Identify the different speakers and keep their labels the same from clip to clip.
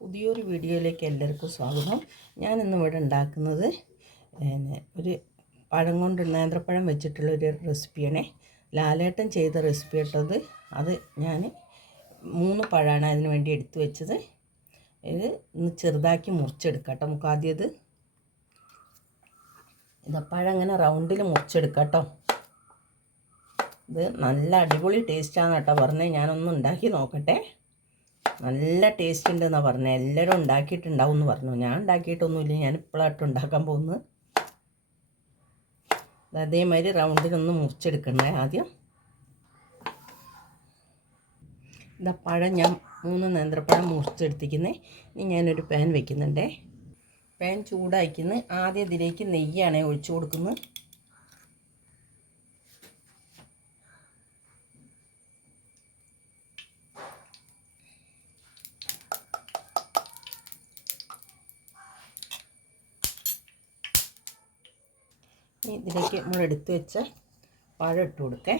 Speaker 1: പുതിയൊരു വീഡിയോയിലേക്ക് എല്ലാവർക്കും സ്വാഗതം. ഞാൻ ഇന്ന് ഇവിടെ ഉണ്ടാക്കുന്നത് ഒരു പഴം കൊണ്ട് നേന്ത്രപ്പഴം വെച്ചിട്ടുള്ള ഒരു റെസിപ്പിയാണ്. ലാലേട്ടൻ ചെയ്ത റെസിപ്പി ഇട്ടത് അത്. ഞാൻ മൂന്ന് പഴമാണ് അതിന് വേണ്ടി എടുത്തു വെച്ചത്. ഇത് ഒന്ന് ചെറുതാക്കി മുറിച്ചെടുക്കാം കേട്ടോ നമുക്ക് ആദ്യം ഇത്. ഇത് പഴം അങ്ങനെ റൗണ്ടിൽ മുറിച്ചെടുക്കാം കേട്ടോ. ഇത് നല്ല അടിപൊളി ടേസ്റ്റാണ് കേട്ടോ പറഞ്ഞത്. ഞാനൊന്ന് ഉണ്ടാക്കി നോക്കട്ടെ. നല്ല ടേസ്റ്റ് ഉണ്ടെന്നാണ് പറഞ്ഞത് എല്ലാവരും ഉണ്ടാക്കിയിട്ടുണ്ടാവും എന്ന് പറഞ്ഞു. ഞാൻ ഉണ്ടാക്കിയിട്ടൊന്നുമില്ല. ഞാൻ ഇപ്പോഴായിട്ട് ഉണ്ടാക്കാൻ പോകുന്നത്. അതേമാതിരി റൗണ്ടിലൊന്ന് മുറിച്ചെടുക്കണേ ആദ്യം. ഇതാ പഴം ഞാൻ മൂന്ന് നേന്ത്രപ്പഴം മുറിച്ചെടുത്തിരിക്കുന്നത് ഇനി ഞാനൊരു പാൻ വെക്കുന്നുണ്ടേ. പാൻ ചൂടാക്കിന്ന് ആദ്യം ഇതിലേക്ക് നെയ്യാണ് ഒഴിച്ചു കൊടുക്കുന്നത്. ഇതിലേക്ക് നമ്മൾ എടുത്തു വെച്ച പഴം ഇട്ട് കൊടുക്കേ.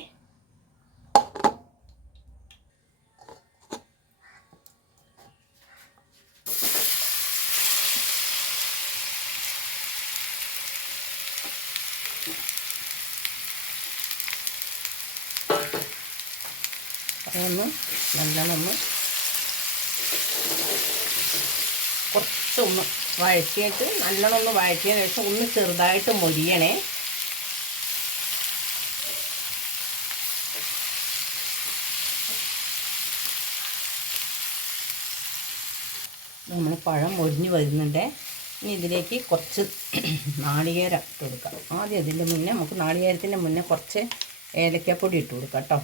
Speaker 1: ഒന്ന് നല്ലോണം ഒന്ന് കുറച്ചൊന്ന് വഴറ്റിയിട്ട് നല്ലോണം ഒന്ന് വഴറ്റിയതിന് ശേഷം ഒന്ന് ചെറുതായിട്ട് മൊരിയണേ. നമ്മൾ പഴം ഒരിഞ്ഞ് വരുന്നുണ്ട്. ഇനി ഇതിലേക്ക് കുറച്ച് നാളികേരം ഇട്ട് കൊടുക്കാം. ആദ്യം ഇതിന്റെ മുന്നേ നമുക്ക് നാളികേരത്തിന്റെ മുന്നേ കുറച്ച് ഏലക്കപ്പൊടി ഇട്ട് കൊടുക്കാം കേട്ടോ.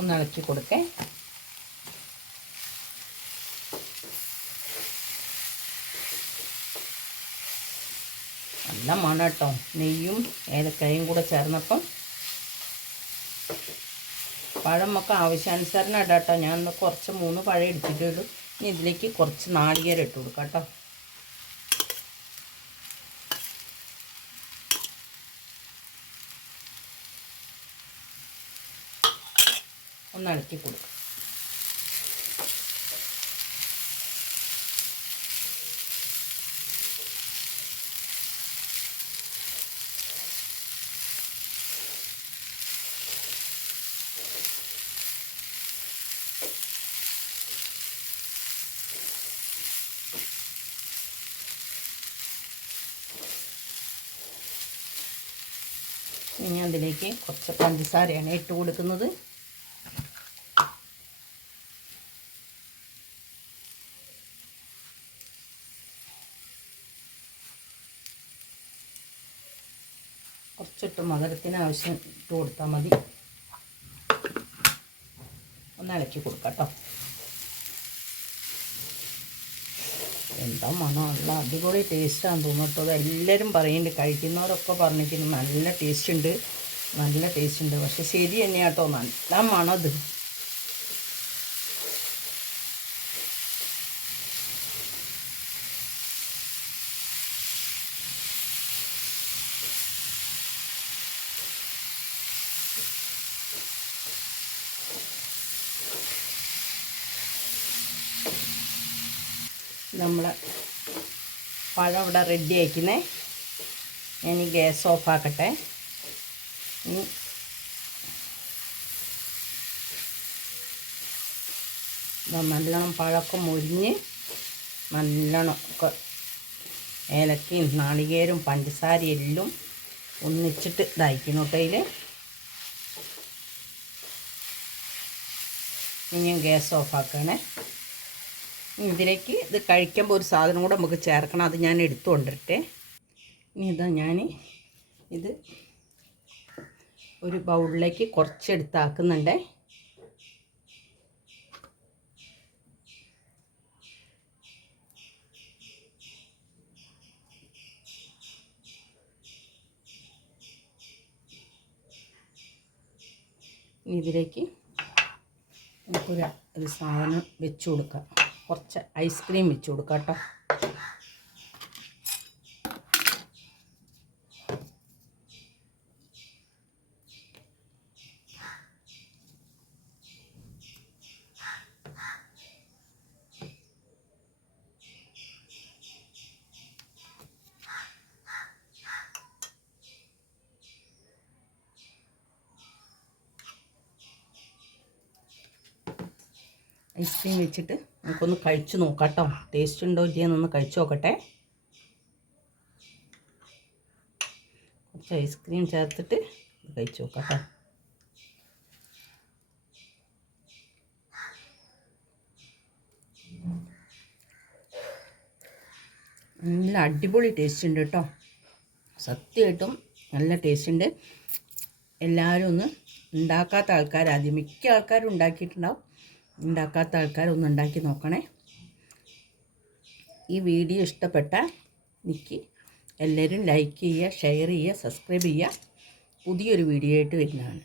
Speaker 1: ഒന്ന് ഇളക്കി കൊടുക്കേ. നല്ല മണം കേട്ടോ നെയ്യും ഏലക്കായും കൂടെ ചേർന്നപ്പം പഴം ഒക്കെ ആവശ്യാനുസരണം ഇടാം കേട്ടോ ഞാൻ കുറച്ച് മൂന്ന് പഴം എടുത്തിട്ടുള്ളൂ ഇനി ഇതിലേക്ക് കുറച്ച് നാളികേരം ഇട്ട് കൊടുക്കാം കേട്ടോ ഒന്ന് ഇളക്കി കൊടുക്കുക ഇനി അതിലേക്ക് കുറച്ച് പഞ്ചസാരയാണ് ഇട്ട് കൊടുക്കുന്നത്. കുറച്ചിട്ട് മധുരത്തിന് ആവശ്യം ഇട്ട് കൊടുത്താൽ മതി. ഒന്ന് ഇളക്കി കൊടുക്കാം കേട്ടോ. എന്താ മണം നല്ല അടിപൊളി ടേസ്റ്റാണ് തോന്നിട്ടത് എല്ലാവരും പറയുന്നുണ്ട് കഴിക്കുന്നവരൊക്കെ പറഞ്ഞിരിക്കുന്നു നല്ല ടേസ്റ്റ് ഉണ്ട് നല്ല ടേസ്റ്റ് ഉണ്ട്. പക്ഷെ ശരി തന്നെയാട്ടോ നല്ല മണം ഇത് നമ്മളെ പഴം ഇവിടെ റെഡി ആക്കുന്നേ ഇനി ഗ്യാസ് ഓഫാക്കട്ടെ ഇനി നല്ലോണം പഴമൊക്കെ മുരിഞ്ഞ് നല്ലോണം ഒക്കെ ഏലക്കയും നാളികേരും പഞ്ചസാരയും എല്ലാം ഒന്നിച്ചിട്ട് ഇതായിരിക്കണം കേട്ടോ ഇതിൽ ഇനി ഗ്യാസ് ഗ്യാസ് ഓഫാക്കണേ ഇതിലേക്ക് ഇത് കഴിക്കുമ്പോൾ ഒരു സാധനം കൂടെ നമുക്ക് ചേർക്കണം. അത് ഞാൻ എടുത്തു കൊണ്ടിരട്ടെ ഇനി ഇതാ ഞാൻ ഇത് ഒരു ബൗളിലേക്ക് കുറച്ചെടുത്താക്കുന്നുണ്ട് ഇതിലേക്ക് നമുക്കൊരു ഒരു സാധനം വെച്ച് കൊടുക്കാം. കുറച്ച് ഐസ്ക്രീം വെച്ച് കൊടുക്കാം ഐസ്ക്രീം വെച്ചിട്ട് നമുക്കൊന്ന് കഴിച്ച് നോക്കാം ടേസ്റ്റ് ഉണ്ടോ ഇല്ലയെന്നൊന്ന് കഴിച്ചു നോക്കട്ടെ. കുറച്ച് ഐസ്ക്രീം ചേർത്തിട്ട് കഴിച്ചു നോക്കാം നല്ല അടിപൊളി ടേസ്റ്റ് ഉണ്ട് കേട്ടോ. സത്യമായിട്ടും നല്ല ടേസ്റ്റ് ഉണ്ട്. എല്ലാവരും ഒന്ന് ഉണ്ടാക്കാത്ത ആൾക്കാരാദ്യം മിക്ക ആൾക്കാരും ഉണ്ടാക്കിയിട്ടുണ്ടാവും. ഉണ്ടാക്കാത്ത ആൾക്കാരൊന്ന് ഉണ്ടാക്കി നോക്കണേ. ഈ വീഡിയോ ഇഷ്ടപ്പെട്ടാൽ എനിക്ക് എല്ലാവരും ലൈക്ക് ചെയ്യുക ഷെയർ ചെയ്യുക സബ്സ്ക്രൈബ് ചെയ്യുക. പുതിയൊരു വീഡിയോ ആയിട്ട് വരുന്നതാണ്.